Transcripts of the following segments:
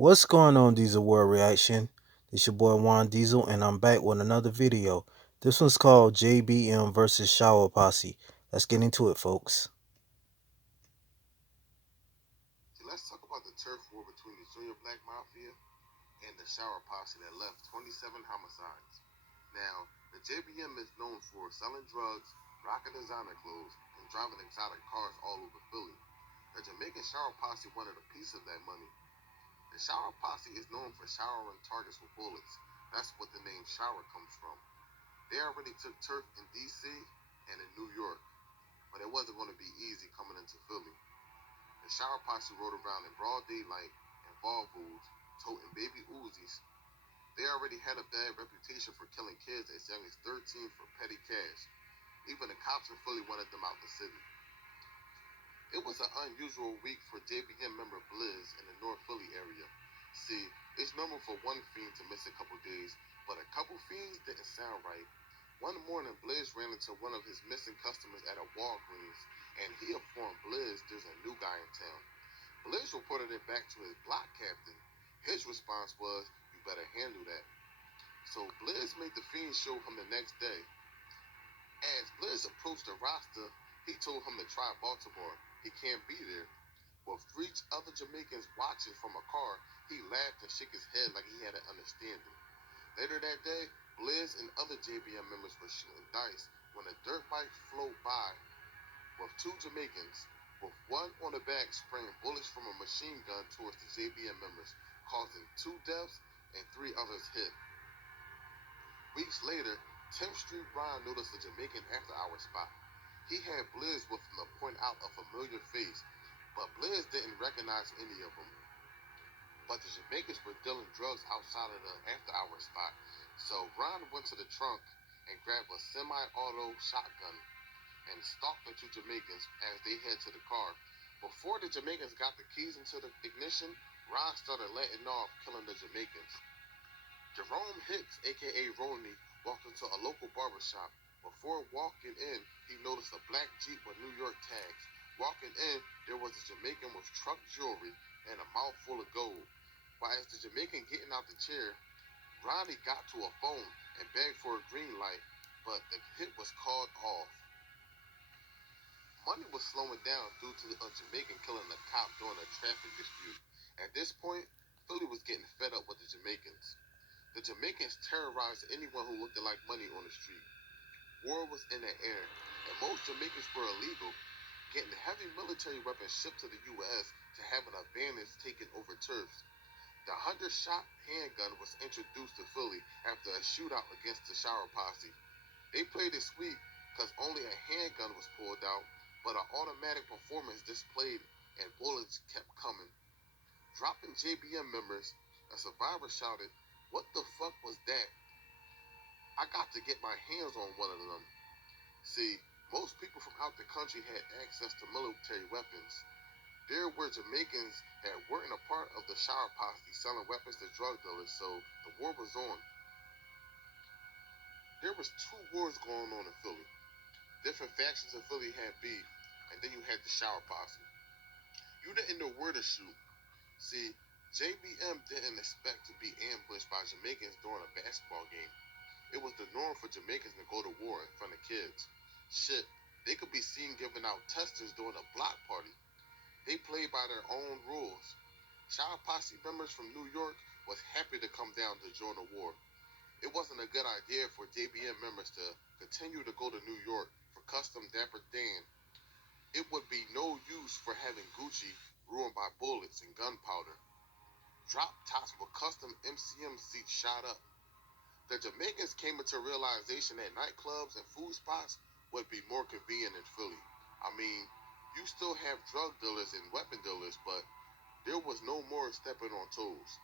What's going on, Diesel World Reaction? It's your boy Juan Diesel, and I'm back with another video. This one's called JBM versus Shower Posse. Let's get into it, folks. Let's talk about the turf war between the Junior Black Mafia and the Shower Posse that left 27 homicides. Now, the JBM is known for selling drugs, rocking designer clothes, and driving exotic cars all over Philly. The Jamaican Shower Posse wanted a piece of that money. The Shower Posse is known for showering targets with bullets. That's what the name Shower comes from. They already took turf in D.C. and in New York, but it wasn't going to be easy coming into Philly. The Shower Posse rode around in broad daylight in Volvos, toting baby Uzis. They already had a bad reputation for killing kids as young as 13 for petty cash. Even the cops in Philly wanted them out the city. It was an unusual week for JBM member Blizz in the North Philly area. See, it's normal for one fiend to miss a couple days, but a couple fiends didn't sound right. One morning, Blizz ran into one of his missing customers at a Walgreens, and he informed Blizz there's a new guy in town. Blizz reported it back to his block captain. His response was, "You better handle that." So Blizz made the fiend show him the next day. As Blizz approached the roster, he told him to try Baltimore. He can't be there. With three other Jamaicans watching from a car, he laughed and shook his head like he had an understanding. Later that day, Blizz and other JBM members were shooting dice when a dirt bike flew by with two Jamaicans, with one on the back spraying bullets from a machine gun towards the JBM members, causing 2 deaths and 3 others hit. Weeks later, 10th Street Ron noticed a Jamaican after-hour spot. He had Blizz with him to point out a familiar face, but Blizz didn't recognize any of them. But the Jamaicans were dealing drugs outside of the after-hour spot, so Ron went to the trunk and grabbed a semi-auto shotgun and stalked the 2 Jamaicans as they head to the car. Before the Jamaicans got the keys into the ignition, Ron started letting off, killing the Jamaicans. Jerome Hicks, aka Roney, walked into a local barbershop. Before walking in, he noticed a black Jeep with New York tags. Walking in, there was a Jamaican with truck jewelry and a mouthful of gold. While as the Jamaican getting out the chair, Ronnie got to a phone and begged for a green light, but the hit was called off. Money was slowing down due to a Jamaican killing a cop during a traffic dispute. At this point, Philly was getting fed up with the Jamaicans. The Jamaicans terrorized anyone who looked like money on the street. War was in the air, and most Jamaicans were illegal, getting heavy military weapons shipped to the U.S. to have an advantage taking over turfs. The 100-shot handgun was introduced to Philly after a shootout against the Shower Posse. They played it sweet because only a handgun was pulled out, but an automatic performance displayed and bullets kept coming. Dropping JBM members, a survivor shouted, "What the fuck was that? I got to get my hands on one of them." See, most people from out the country had access to military weapons. There were Jamaicans that weren't a part of the Shower Posse selling weapons to drug dealers, so the war was on. There was 2 wars going on in Philly. Different factions of Philly had beef, and then you had the Shower Posse. You didn't know where to shoot. See, JBM didn't expect to be ambushed by Jamaicans during a basketball game. It was the norm for Jamaicans to go to war in front of kids. Shit, they could be seen giving out testers during a block party. They played by their own rules. Shower Posse members from New York was happy to come down to join the war. It wasn't a good idea for JBM members to continue to go to New York for custom Dapper Dan. It would be no use for having Gucci ruined by bullets and gunpowder. Drop tops with custom MCM seats shot up. The Jamaicans came into realization that nightclubs and food spots would be more convenient in Philly. I mean, you still have drug dealers and weapon dealers, but there was no more stepping on toes.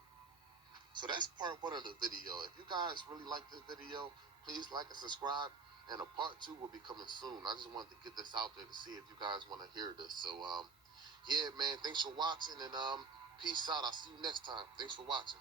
So that's part 1 of the video. If you guys really like this video, please like and subscribe. And a part 2 will be coming soon. I just wanted to get this out there to see if you guys want to hear this. So, yeah, man, thanks for watching, and peace out. I'll see you next time. Thanks for watching.